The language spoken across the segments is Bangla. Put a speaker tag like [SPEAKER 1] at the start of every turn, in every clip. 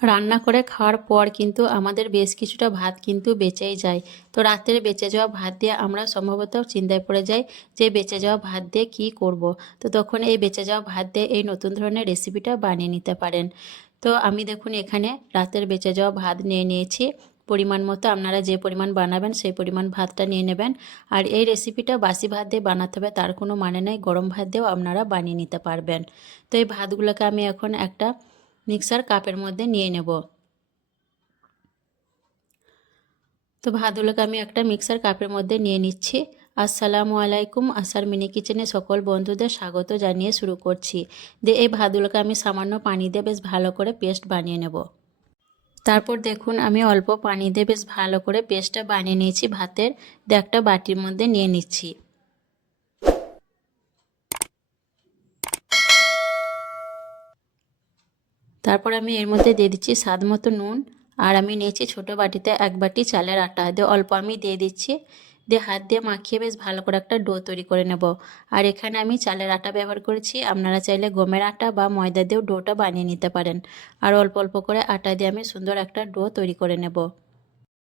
[SPEAKER 1] রান্না করে খাওয়ার পর কিন্তু আমাদের বেশ কিছুটা ভাত কিন্তু বেঁচেই যায়। তো রাতের বেঁচে যাওয়া ভাত দিয়ে আমরা সম্ভবত চিন্তায় পড়ে যাই যে বেঁচে যাওয়া ভাত দিয়ে কী করব। তো তখন এই বেঁচে যাওয়া ভাত দিয়ে এই নতুন ধরনের রেসিপিটা বানিয়ে নিতে পারেন। তো আমি দেখুন এখানে রাতের বেঁচে যাওয়া ভাত নিয়ে নিয়েছি। পরিমাণ মতো আপনারা যে পরিমাণ বানাবেন সেই পরিমাণ ভাতটা নিয়ে নেবেন। আর এই রেসিপিটা বাসি ভাত দিয়ে বানাতে হবে তার কোনো মানে নেই, গরম ভাত দিয়েও আপনারা বানিয়ে নিতে পারবেন। তো এই ভাতগুলোকে আমি এখন একটা মিক্সার কাপের মধ্যে নিয়ে নেব। তো ভাতগুলোকে আমি একটা মিক্সার কাপের মধ্যে নিয়ে নিচ্ছি। আসসালামু আলাইকুম, আসার মিনি কিচেনে সকল বন্ধুদের স্বাগত জানিয়ে শুরু করছি। দিয়ে এই ভাতগুলোকে আমি সামান্য পানি দিয়ে বেশ ভালো করে পেস্ট বানিয়ে নেব। তারপর দেখুন, আমি অল্প পানি দিয়ে বেশ ভালো করে পেস্টটা বানিয়ে নিয়েছি ভাতের। দিয়ে একটা বাটির মধ্যে নিয়ে নিচ্ছি। তারপর আমি এর মধ্যে দিয়ে দিচ্ছি স্বাদ মতো নুন, আর আমি নিয়েছি ছোটো বাটিতে এক বাটি চালের আটা। দিয়ে অল্প আমি দিয়ে দিচ্ছি। দিয়ে হাত দিয়ে মাখিয়ে বেশ ভালো করে একটা ডো তৈরি করে নেব। আর এখানে আমি চালের আটা ব্যবহার করেছি। আপনারা চাইলে গমের আটা বা ময়দা দিয়েও ডোটা বানিয়ে নিতে পারেন। আর অল্প অল্প করে আটা দিয়ে আমি সুন্দর একটা ডো তৈরি করে নেব।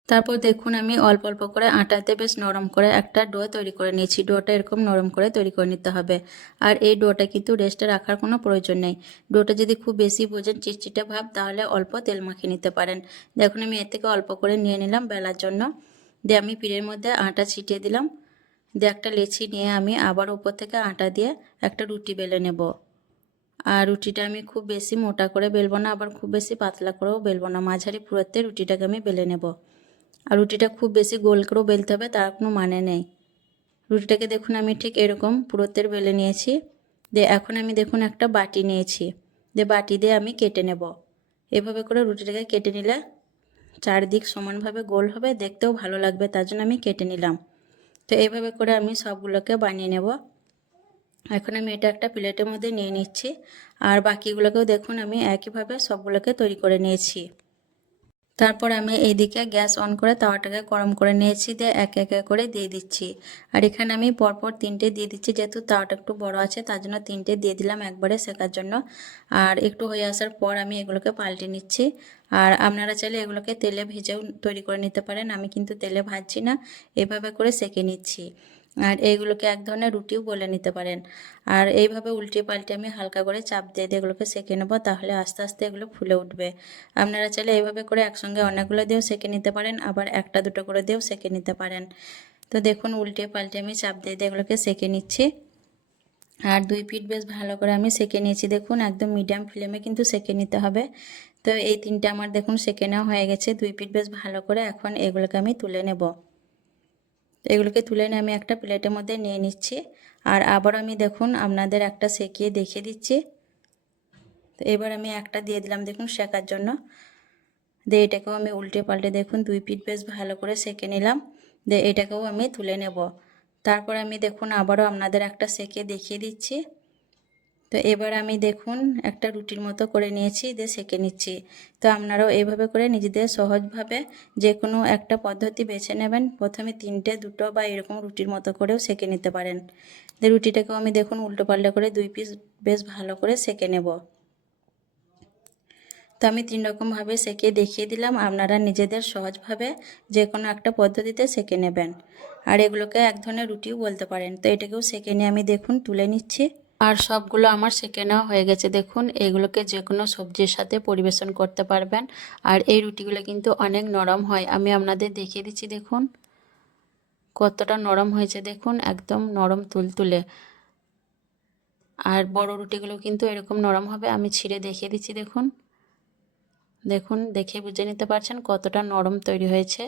[SPEAKER 1] তারপর দেখুন, আমি অল্প অল্প করে আটাতে বেশ নরম করে একটা ডো তৈরি করে নিয়েছি। ডোটা এরকম নরম করে তৈরি করে নিতে হবে। আর এই ডোটা কিন্তু রেস্টে রাখার কোনো প্রয়োজন নেই। ডোটা যদি খুব বেশি বোঝেন, চিটচিটে ভাব, তাহলে অল্প তেল মাখিয়ে নিতে পারেন। দেখুন, আমি এর থেকে অল্প করে নিয়ে নিলাম বেলার জন্য। দিয়ে আমি পিড়ের মধ্যে আটা ছিটিয়ে দিলাম। দিয়ে একটা লেচি নিয়ে আমি আবার উপর থেকে আটা দিয়ে একটা রুটি বেলে নেব। আর রুটিটা আমি খুব বেশি মোটা করে বেলবো না, আবার খুব বেশি পাতলা করেও বেলবো না। মাঝারি পুরোতে রুটিটাকে আমি বেলে নেব। আর রুটিটা খুব বেশি গোল করেও বেলতে হবে, তার কোনো মানে নেই। রুটিটাকে দেখুন, আমি ঠিক এরকম পুরোতের বেলে নিয়েছি। দিয়ে এখন আমি দেখুন একটা বাটি নিয়েছি। দিয়ে বাটি দিয়ে আমি কেটে নেব। এভাবে করে রুটিটাকে কেটে নিলে চারদিক সমানভাবে গোল হবে, দেখতেও ভালো লাগবে, তার জন্য আমি কেটে নিলাম। তো এইভাবে করে আমি সবগুলোকে বানিয়ে নেব। এখন আমি এটা একটা প্লেটের মধ্যে নিয়ে নিচ্ছি। আর বাকিগুলোকেও দেখুন, আমি একইভাবে সবগুলোকে তৈরি করে নিয়েছি। তারপর আমি এইদিকে গ্যাস অন করে তাওয়াটাকে গরম করে নিয়েছি, দিয়ে এক এক করে দিয়ে দিচ্ছি। আর এখানে আমি পরপর তিনটে দিয়ে দিচ্ছি, যেহেতু তাওয়াটা একটু বড় আছে, তার জন্য তিনটে দিয়ে দিলাম একবারে শেখার জন্য। আর একটু হয়ে আসার পর আমি এগুলোকে পাল্টে নিচ্ছি। আর আপনারা চাইলে এগুলোকে তেলে ভেজেও তৈরি করে নিতে পারেন, আমি কিন্তু তেলে ভাজছি না, এভাবে করে সেঁকে নিচ্ছি। আর এইগুলোকে এক ধরনের রুটিও বলে নিতে পারেন। আর এইভাবে উল্টে পাল্টে আমি হালকা করে চাপ দিয়ে দিয়ে এগুলোকে সেঁকে নেব, তাহলে আস্তে আস্তে এগুলো ফুলে উঠবে। আপনারা চাইলে এইভাবে করে একসঙ্গে অনেকগুলো দিয়েও সেঁকে নিতে পারেন, আবার একটা দুটো করে দিয়েও সেঁকে নিতে পারেন। তো দেখুন উল্টে পাল্টে আমি চাপ দিয়ে দিয়ে এগুলোকে সেঁকে নিচ্ছি। আর দুই পিঠ বেশ ভালো করে আমি সেঁকে নিয়েছি, দেখুন একদম মিডিয়াম ফ্লেমে কিন্তু সেঁকে নিতে হবে। তো এই তিনটে আমার দেখুন সেঁকে নেওয়া হয়ে গেছে, দুই পিঠ বেশ ভালো করে এখন এগুলোকে আমি তুলে নেব। এগুলোকে তুলে নিয়ে আমি একটা প্লেটের মধ্যে নিয়ে নিচ্ছি। আর আবার আমি দেখুন আপনাদের একটা সেকিয়ে দেখিয়ে দিচ্ছি। তো এবার আমি একটা দিয়ে দিলাম দেখুন শেখার জন্য। দিয়ে এটাকেও আমি উল্টে পাল্টে দেখুন দুই পিঠ বেশ ভালো করে সেকে নিলাম। দিয়ে এটাকেও আমি তুলে নেব। তারপর আমি দেখুন আবারও আপনাদের একটা সেকে দেখিয়ে দিচ্ছি। তো এবার আমি দেখুন একটা রুটির মতো করে নিয়েছি, দিয়ে সেঁকে নিচ্ছি। তো আপনারাও এইভাবে করে নিজেদের সহজভাবে যে কোনো একটা পদ্ধতি বেছে নেবেন, প্রথমে তিনটে, দুটো বা এরকম রুটির মতো করেও সেঁকে নিতে পারেন। রুটিটাকেও আমি দেখুন উল্টো পাল্টা করে দুই পিস বেশ ভালো করে সেঁকে নেব। তো আমি তিন রকমভাবে সেঁকে দেখিয়ে দিলাম, আপনারা নিজেদের সহজভাবে যে কোনো একটা পদ্ধতিতে সেঁকে নেবেন। আর এগুলোকে এক ধরনের রুটিও বলতে পারেন। তো এটাকেও সেঁকে নিয়ে আমি দেখুন তুলে নিচ্ছি। আর সবগুলো আমার সেঁকে নেওয়া হয়ে গেছে। দেখুন, এগুলোকে যে কোনো সবজির সাথে পরিবেশন করতে পারবেন। আর এই রুটিগুলো কিন্তু অনেক নরম হয়। আমি আপনাদের দেখিয়ে দিচ্ছি, দেখুন। কতটা নরম হয়েছে, দেখুন, একদম নরম তুলতুলে। আর বড় রুটিগুলো কিন্তু এরকম নরম হবে। আমি ছিঁড়ে দেখিয়ে দিচ্ছি, দেখুন। দেখুন, দেখে বুঝে নিতে পারছেন কতটা নরম তৈরি হয়েছে।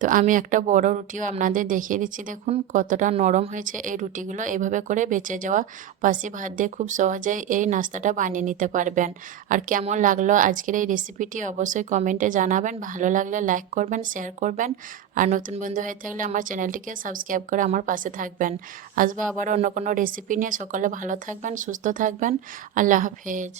[SPEAKER 1] তো আমি একটা বড় রুটিও আপনাদের দেখিয়ে দিচ্ছি। দেখুন, কতটা নরম হয়েছে এই রুটিগুলো। এভাবে করে বেঁচে যাওয়া বাসি ভাত দিয়ে খুব সহজেই এই নাস্তাটা বানিয়ে নিতে পারবেন। আর কেমন লাগল আজকের এই রেসিপিটি অবশ্যই কমেন্টে জানাবেন। ভালো লাগলে লাইক করবেন, শেয়ার করবেন। আর নতুন বন্ধু হয়ে থাকলে আমার চ্যানেলটিকে সাবস্ক্রাইব করে আমার পাশে থাকবেন। আসব আবার অন্য কোনো রেসিপি নিয়ে। সকলে ভালো থাকবেন, সুস্থ থাকবেন। আল্লাহ হাফেজ।